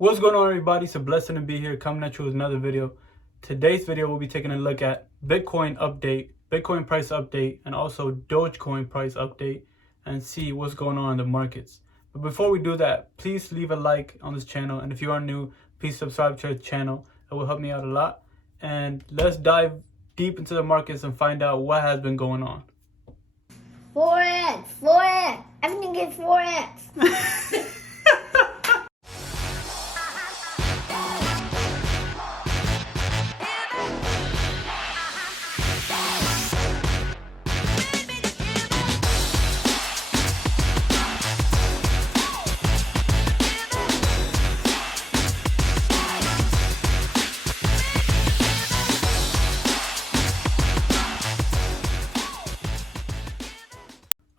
What's going on, everybody? It's a blessing to be here, coming at you with another video. Today's video, we'll be taking a look at Bitcoin update, Bitcoin price update, and also Dogecoin price update, and see what's going on in the markets. But before we do that, please leave a like on this channel, and if you are new, please subscribe to the channel. It will help me out a lot. And let's dive deep into the markets and find out what has been going on. 4x, everything is 4x.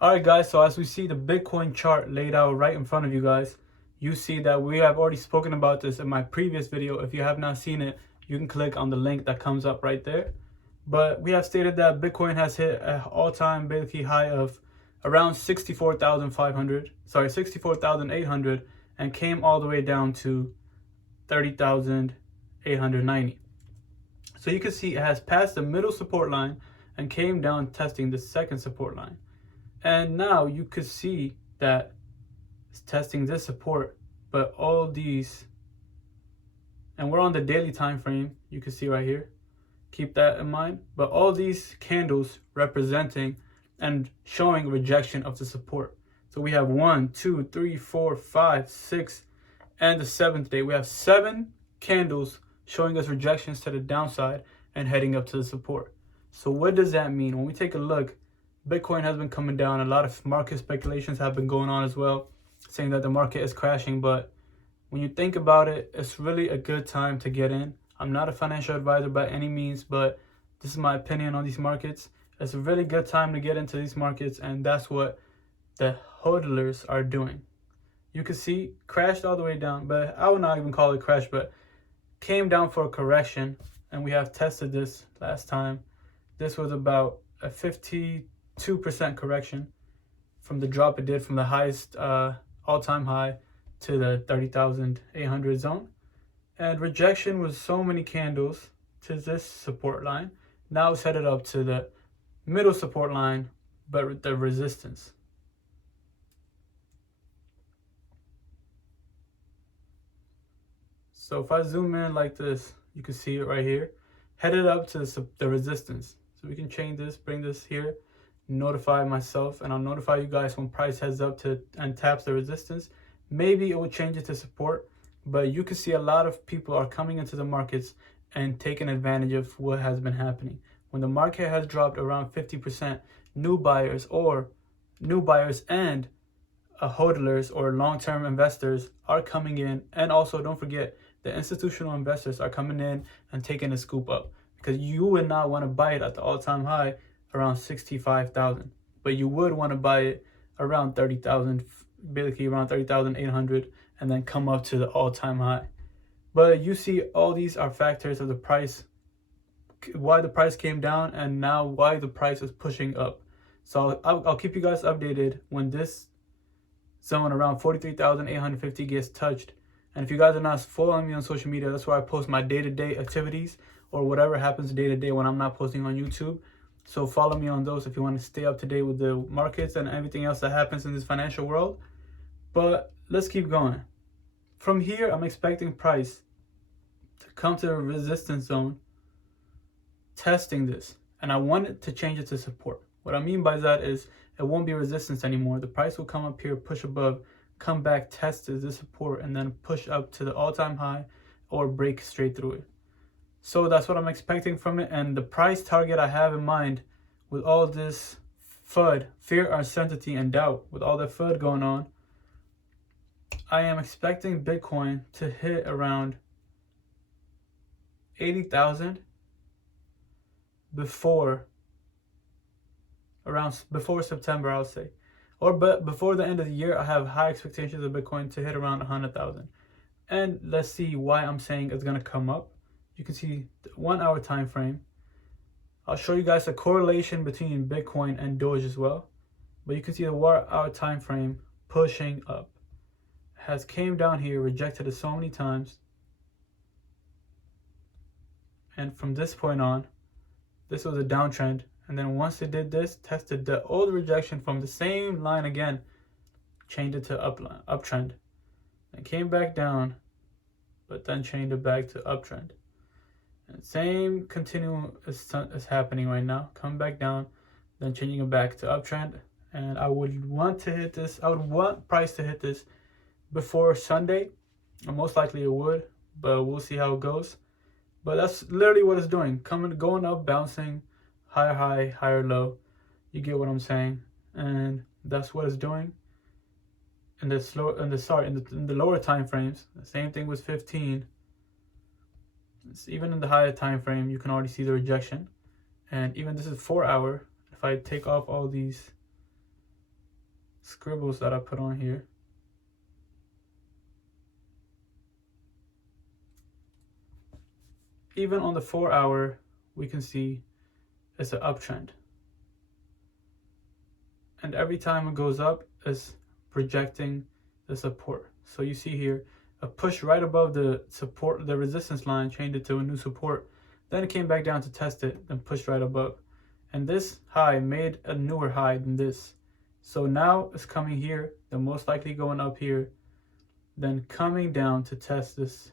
Alright guys, so as we see the Bitcoin chart laid out right in front of you guys, you see that we have already spoken about this in my previous video. If you have not seen it, you can click on the link that comes up right there. But we have stated that Bitcoin has hit an all-time basically high of around 64,800 and came all the way down to 30,890. So you can see it has passed the middle support line and came down testing the second support line. And now you could see that it's testing this support, but all these, and we're on the daily time frame, you can see right here, keep that in mind, but all these candles representing and showing rejection of the support. So we have 1, 2, 3, 4, 5, 6, and the 7th day. We have 7 candles showing us rejections to the downside and heading up to the support. So what does that mean? When we take a look, Bitcoin has been coming down. A lot of market speculations have been going on as well, saying that the market is crashing. But when you think about it, it's really a good time to get in. I'm not a financial advisor by any means, but this is my opinion on these markets. It's a really good time to get into these markets, and that's what the hodlers are doing. You can see crashed all the way down, but I would not even call it crash, but came down for a correction, and we have tested this last time. This was about a 52% correction from the drop it did from the highest all-time high to the 30,800 zone, and rejection was so many candles to this support line. Now it's headed up to the middle support line, but with the resistance. So if I zoom in like this, you can see it right here, headed up to the resistance. So we can change this, bring this here, notify myself, and I'll notify you guys when price heads up to and taps the resistance. Maybe it will change it to support, but you can see a lot of people are coming into the markets and taking advantage of what has been happening. When the market has dropped around 50%, new buyers and hodlers or long-term investors are coming in, and also don't forget the institutional investors are coming in and taking a scoop up, because you would not want to buy it at the all-time high around 65,000, but you would want to buy it around 30,000, basically around 30,800, and then come up to the all-time high. But you see, all these are factors of the price, why the price came down, and now why the price is pushing up. So I'll keep you guys updated when this zone around 43,850 gets touched. And if you guys are not following me on social media, that's where I post my day-to-day activities or whatever happens day-to-day when I'm not posting on YouTube. So follow me on those if you want to stay up to date with the markets and everything else that happens in this financial world. But let's keep going. From here, I'm expecting price to come to a resistance zone, testing this. And I want it to change it to support. What I mean by that is it won't be resistance anymore. The price will come up here, push above, come back, test this support, and then push up to the all-time high or break straight through it. So that's what I'm expecting from it. And the price target I have in mind with all this FUD, fear, uncertainty, and doubt, with all the FUD going on, I am expecting Bitcoin to hit around 80,000 before September, I'll say. But before the end of the year, I have high expectations of Bitcoin to hit around 100,000. And let's see why I'm saying it's going to come up. You can see the 1 hour time frame. I'll show you guys a correlation between Bitcoin and Doge as well. But you can see the 1 hour time frame pushing up, has came down here, rejected it so many times, and from this point on, this was a downtrend, and then once it did this, tested the old rejection from the same line again, changed it to uptrend, and came back down, but then changed it back to uptrend. And same continuum is happening right now, coming back down, then changing it back to uptrend. And I would want to hit this, I would want price to hit this before Sunday, and most likely it would, but we'll see how it goes. But that's literally what it's doing, going up, bouncing, higher high, higher low. You get what I'm saying? And that's what it's doing. In the lower time frames, the same thing with 15. Even in the higher time frame, you can already see the rejection. And even this is 4 hour. If I take off all these scribbles that I put on here, even on the 4 hour, we can see it's an uptrend. And every time it goes up, it's projecting the support. So you see here, a push right above the support, the resistance line, changed it to a new support. Then it came back down to test it, then pushed right above. And this high made a newer high than this. So now it's coming here, then most likely going up here, then coming down to test this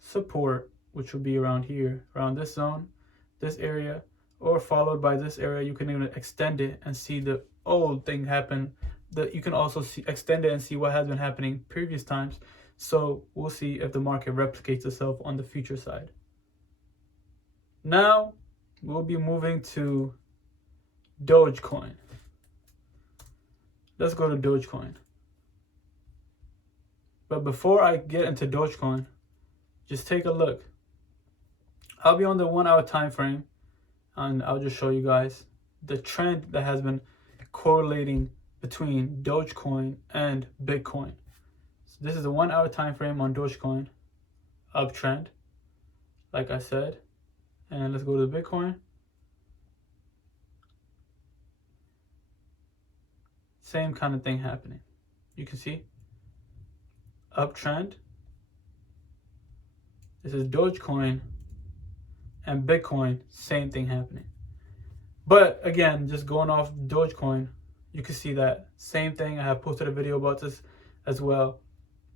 support, which will be around here, around this zone, this area, or followed by this area. You can even extend it and see the old thing happen. That you can also extend it and see what has been happening previous times. So we'll see if the market replicates itself on the future side. Now we'll be moving to Dogecoin. Let's go to Dogecoin. But before I get into Dogecoin, just take a look. I'll be on the 1 hour time frame, and I'll just show you guys the trend that has been correlating between Dogecoin and Bitcoin. So this is a 1 hour time frame on Dogecoin, uptrend, like I said. And let's go to Bitcoin. Same kind of thing happening. You can see uptrend. This is Dogecoin and Bitcoin, same thing happening. But again, just going off Dogecoin, you can see that same thing. I have posted a video about this as well.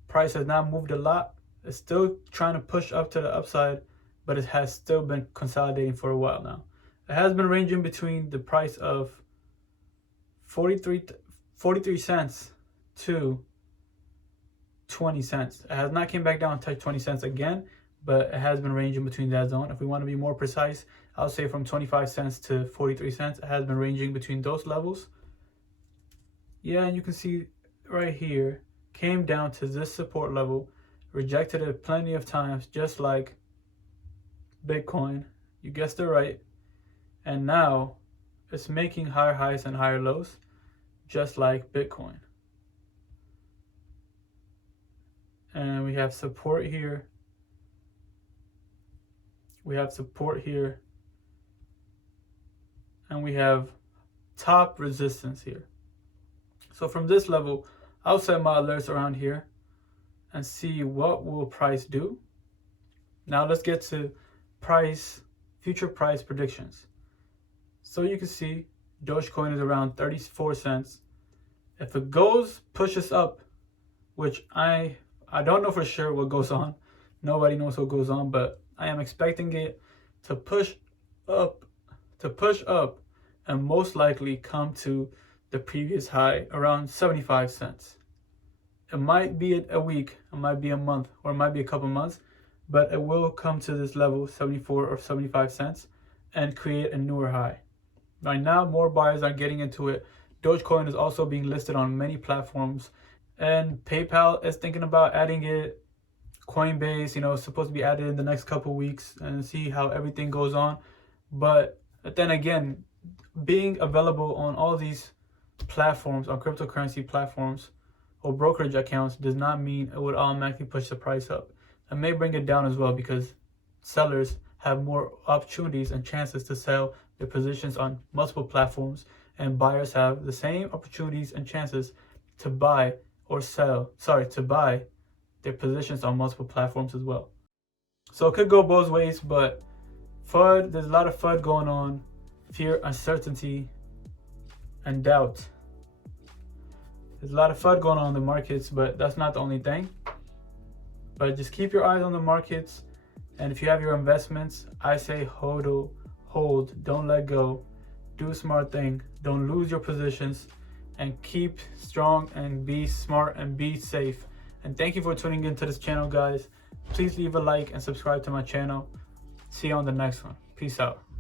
Price has not moved a lot. It's still trying to push up to the upside, but it has still been consolidating for a while now. It has been ranging between the price of 43 cents to 20 cents. It has not came back down and touched 20 cents again, but it has been ranging between that zone. If we want to be more precise, I'll say from 25 cents to 43 cents. It has been ranging between those levels. Yeah, and you can see right here, came down to this support level, rejected it plenty of times, just like Bitcoin. You guessed it right. And now it's making higher highs and higher lows, just like Bitcoin. And we have support here. We have support here. And we have top resistance here. So from this level, I'll set my alerts around here and see what will price do. Now let's get to future price predictions. So you can see Dogecoin is around 34 cents. If it pushes up, which I don't know for sure what goes on. Nobody knows what goes on, but I am expecting it to push up and most likely come to the previous high around 75 cents. It might be a week, it might be a month, or it might be a couple months, but it will come to this level, 74 or 75 cents, and create a newer high. Right now, more buyers are getting into it. Dogecoin is also being listed on many platforms, and PayPal is thinking about adding it. Coinbase, is supposed to be added in the next couple weeks, and see how everything goes on. But then again, being available on all these platforms, on cryptocurrency platforms or brokerage accounts, does not mean it would automatically push the price up. It may bring it down as well, because sellers have more opportunities and chances to sell their positions on multiple platforms, and buyers have the same opportunities and chances to buy or to buy their positions on multiple platforms as well. So it could go both ways, but FUD, there's a lot of FUD going on, fear, uncertainty, and doubt. There's a lot of FUD going on in the markets, but that's not the only thing. But just keep your eyes on the markets, and if you have your investments, I say hold, don't let go, do a smart thing, don't lose your positions, and keep strong and be smart and be safe. And thank you for tuning into this channel, guys. Please leave a like and subscribe to my channel. See you on the next one. Peace out.